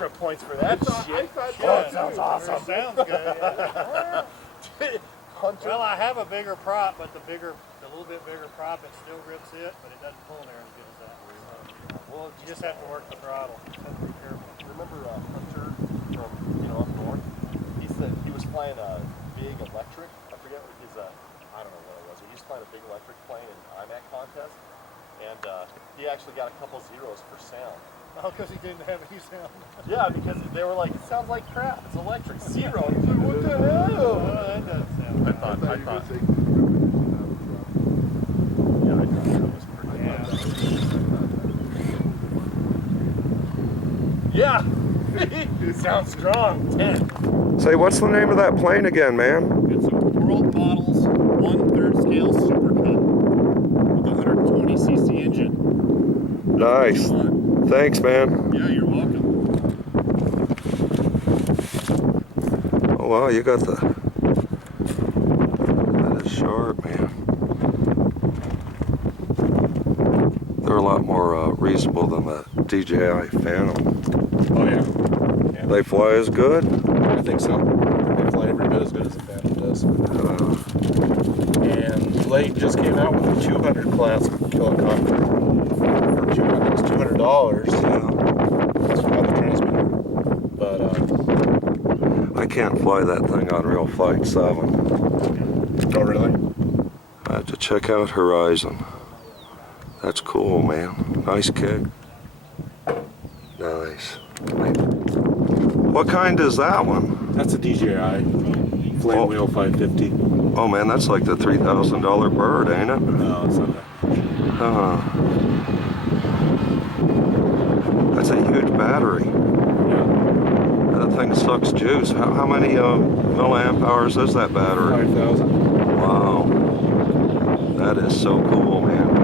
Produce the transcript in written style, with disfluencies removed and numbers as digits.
extra points for that shit. Oh, it sounds awesome. It sounds good. Yeah. Hunter. Well, I have a bigger prop, but the little bit bigger prop, it still grips it, but it doesn't pull there as good as that. So, well, you just have to work the throttle. Just have to be careful. Remember Hunter from up north? He said he was flying a big electric. I forget what his I don't know what it was. He was flying a big electric plane in IMAC contest, and he actually got a couple zeros for sound. Oh, because he didn't have any sound. Yeah, because they were like, it sounds like crap. It's electric. Zero. He's like, what the hell? That doesn't sound I right. thought. Yeah, I thought that was pretty. Yeah. It sounds strong. 10. Say, what's the name of that plane again, man? It's a World Models 1/3 scale Super Cut with a 120cc engine. Nice. Thanks, man. Yeah, you're welcome. Oh, wow, you got that is sharp, man. They're a lot more reasonable than the DJI Phantom. Oh, yeah. They fly as good? I think so. They fly every bit as good as the Phantom does. And Blake just came out with a 200 class helicopter for $200. Yeah. That's without the transmitter. But I can't fly that thing on Real Flight 7. oh really? I have to check out Horizon. That's cool, man. Nice kick. Nice. What kind is that one? That's a DJI Flame Wheel 550. Oh man, that's like the $3,000 bird, ain't it? No, it's not that. That's a huge battery. Yeah. That thing sucks juice. How many milliamp hours is that battery? 5,000. Wow. That is so cool, man.